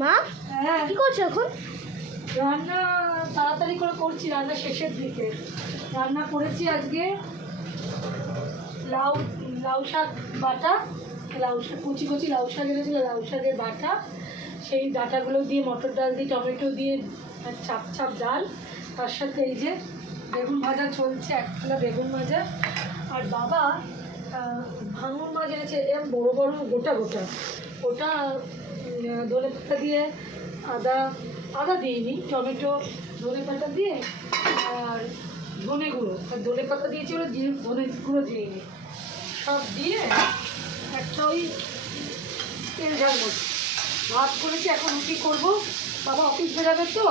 মা হ্যাঁ কি করছো এখন? রান্না তাড়াতাড়ি করে করছি, রান্না শেষের দিকে। রান্না করেছি আজকে লাউ লাউ শাক বাটা, লাউ শাক কুচি কুচি লাউ শাক এনেছিল, লাউ শাকের বাটা, সেই ডাঁটাগুলো দিয়ে মটর ডাল দিয়ে টমেটো দিয়ে চাপ চাপ ডাল, তার সাথে এই যে বেগুন ভাজা চলছে, এক থালা বেগুন ভাজা। আর বাবা ভাঙন মাছ এনেছে, এরকম বড়ো বড়ো গোটা গোটা, ওটা ধনে পাতা দিয়ে আদা দিইনি, টমেটো ধনে পাতা দিয়ে আর ধনে গুঁড়ো, ধনে পাতা দিয়েছি ওরা ধনে গুঁড়ো দিইনি, সব দিয়ে একটা ওই তেল ঝাল মতো ভাত করেছি। এখন রুটি করবো, বাবা অফিস বেরোবে তো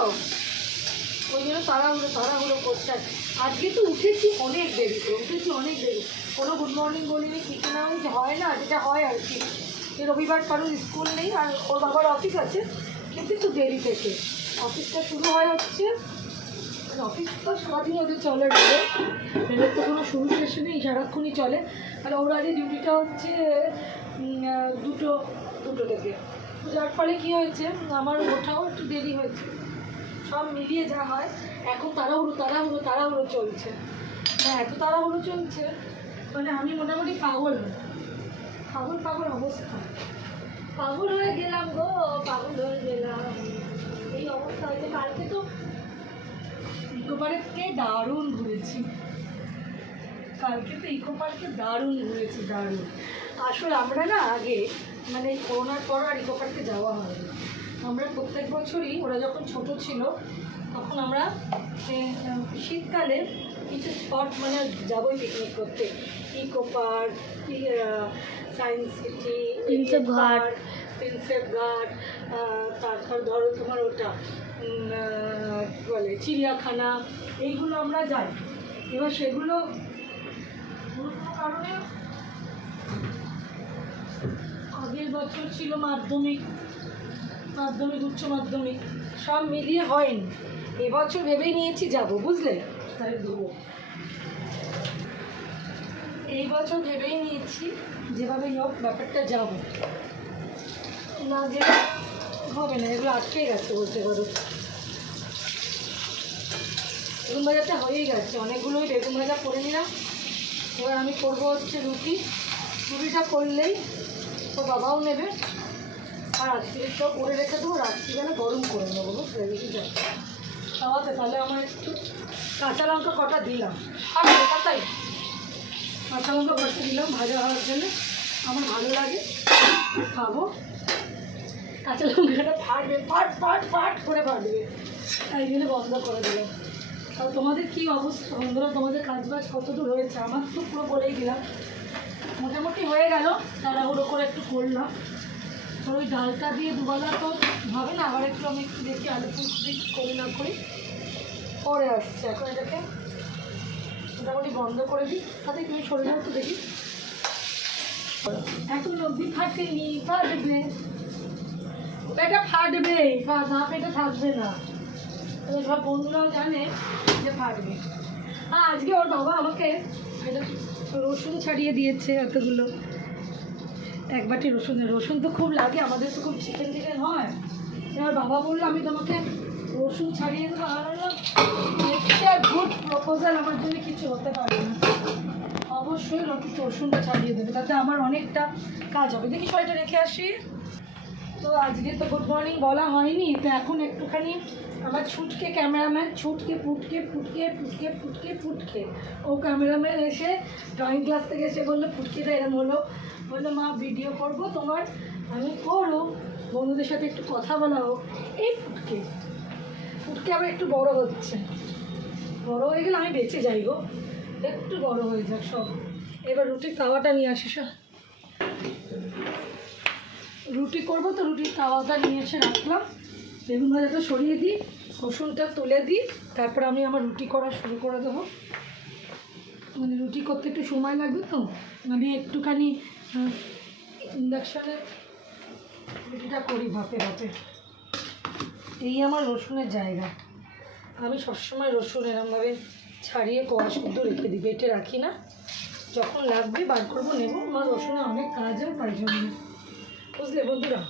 ওই জন্য তাড়াহুড়ো করছে। আজকে তো উঠেছি অনেক দেরিতে, কোনো গুড মর্নিং বলিনি, কিছু না, হয় না যেটা হয় আর কি। রবিবার কারোর স্কুল নেই আর ওর বাবার অফিস আছে, কিন্তু একটু দেরি থেকে অফিসটা শুরু হয় হচ্ছে, মানে অফিস তো সারাদিন ওদের চলে রেলের তো কোনো শুরু শেষ নেই, সারাক্ষণই চলে। আর ওর আগে ডিউটিটা হচ্ছে দুটো থেকে, যার ফলে কী হয়েছে আমার ওঠাও একটু দেরি হয়েছে। সব মিলিয়ে যা হয় এখন তাড়াহুড়ো চলছে। হ্যাঁ এত তাড়াহুড়ো চলছে মানে আমি মোটামুটি পাগল অবস্থা, পাগল হয়ে গেলাম গো, এই অবস্থা হয়েছে। কালকে তো ইকো পার্কে দারুণ ঘুরেছি, দারুণ। আসলে আমরা না আগে মানে করোনার পর আর ইকো পার্কে যাওয়া হয়নি। আমরা প্রত্যেক বছরই, ওরা যখন ছোট ছিল তখন আমরা শীতকালে কিছু স্পট মানে যাবোই পিকনিক করতে, eco park, science city, Prinsep Ghat, তারপর ধরো তোমার ওটা কী বলে চিড়িয়াখানা, এইগুলো আমরা যাই। এবার সেগুলো কোনো কারণে আগের বছর ছিল মাধ্যমিক, উচ্চ মাধ্যমিক, সব মিলিয়ে হয়নি। এবছর ভেবেই নিয়েছি যাব, বুঝলে, তাই দেবো। এই বছর ভেবেই নিয়েছি যেভাবে হোক ব্যাপারটা যাব, না যে হবে না, এগুলো আটকে গেছে বলতে পারো। বেগুন ভাজাটা হয়েই গেছে, অনেকগুলোই বেগুন ভাজা করে নিলাম। এবার আমি করবো হচ্ছে রুটিটা করলেই তো বাবাও নেবে, আর রাত্রিটাও করে রেখে দেবো, রাত্রিবেলা গরম করে নেবো, বুঝলে, রুটিটা খাওয়াতে। তাহলে আমার একটু কাঁচা লঙ্কা কটা দিলাম, আর তাই কাঁচা লঙ্কা কটা দিলাম ভাজা হওয়ার জন্য, আমার ভালো লাগে, খাবো। কাঁচা লঙ্কাটা ফাটবে, ফাট করে ফাটবে, তাই জন্য বন্ধ করে দিলাম। আর তোমাদের কী অবস্থা বন্ধুরা, তোমাদের কাজবাজ কতদূর হয়েছে? আমার তো পুরো বলেই দিলাম, মোটামুটি হয়ে গেল, তাড়াহুড়ো করে একটু করলাম। তো ওই ডালটা দিয়ে দুবেলা তো হবে না, আবার একটু আমি একটু দেখি আলু পুষ্টি করি না করি, পরে আসছে। এখন এটাকে মোটামুটি বন্ধ করে দিই, তাতে তুমি সরে যাও তো দেখি। এখন অবধি ফাটেনি, ফাটবে, এটা ফাটবে, না পেটে থাকবে না, সব বন্ধুরাও জানে যে ফাটবে। আর আজকে ওর বাবা আমাকে এটা রসুন ছাড়িয়ে দিয়েছে এতগুলো, এক বাটি রসুন তো খুব লাগে আমাদের, তো খুব চিকেন হয়। এবার বাবা বললো আমি তোমাকে রসুন ছাড়িয়ে দেবো, আর গুড প্রপোজাল, আমার জন্য কিছু হতে পারে না, অবশ্যই রসুনটা ছাড়িয়ে দেবে, তাতে আমার অনেকটা কাজ হবে। দেখি সবাইটা রেখে আসি। তো আজকে তো গুড মর্নিং বলা হয়নি, তো এখন একটুখানি আমার ছুটকে ক্যামেরাম্যান, ছুটকে ফুটকে ও ক্যামেরাম্যান এসে ড্রয়িং ক্লাস থেকে এসে বললো ফুটকিটা এরম হলো, বললো মা ভিডিও করবো তোমার, আমি করো, বন্ধুদের সাথে একটু কথা বলা হোক। এই ফুটকে আবার একটু বড় হচ্ছে, বড় হয়ে গেলে আমি বেঁচে যাই গো, একটু বড় হয়ে যাক সব। এবার রুটির তাওয়াটা নিয়ে আসিস, রুটি করবো তো রুটির তাওয়াটা নিয়ে এসে রাখলাম, বেগুন ভাজাটা সরিয়ে দিই, রসুনটা তুলে দিই, তারপর আমি আমার রুটি করা শুরু করে দেবো। মানে রুটি করতে একটু সময় লাগবে, তো আমি একটুখানি ইন্ডাকশানে রুটিটা করি ভাপে। এই আমার রসুনের জায়গা, আমি সবসময় রসুন এরমভাবে ছাড়িয়ে কোয়া শুদ্ধ রেখে দিই, বেটে রাখি না, যখন লাগবে বার করবো নেবো। আমার রসুনে অনেক কাজও পাই জন্য, বুঝলে বন্ধুরা।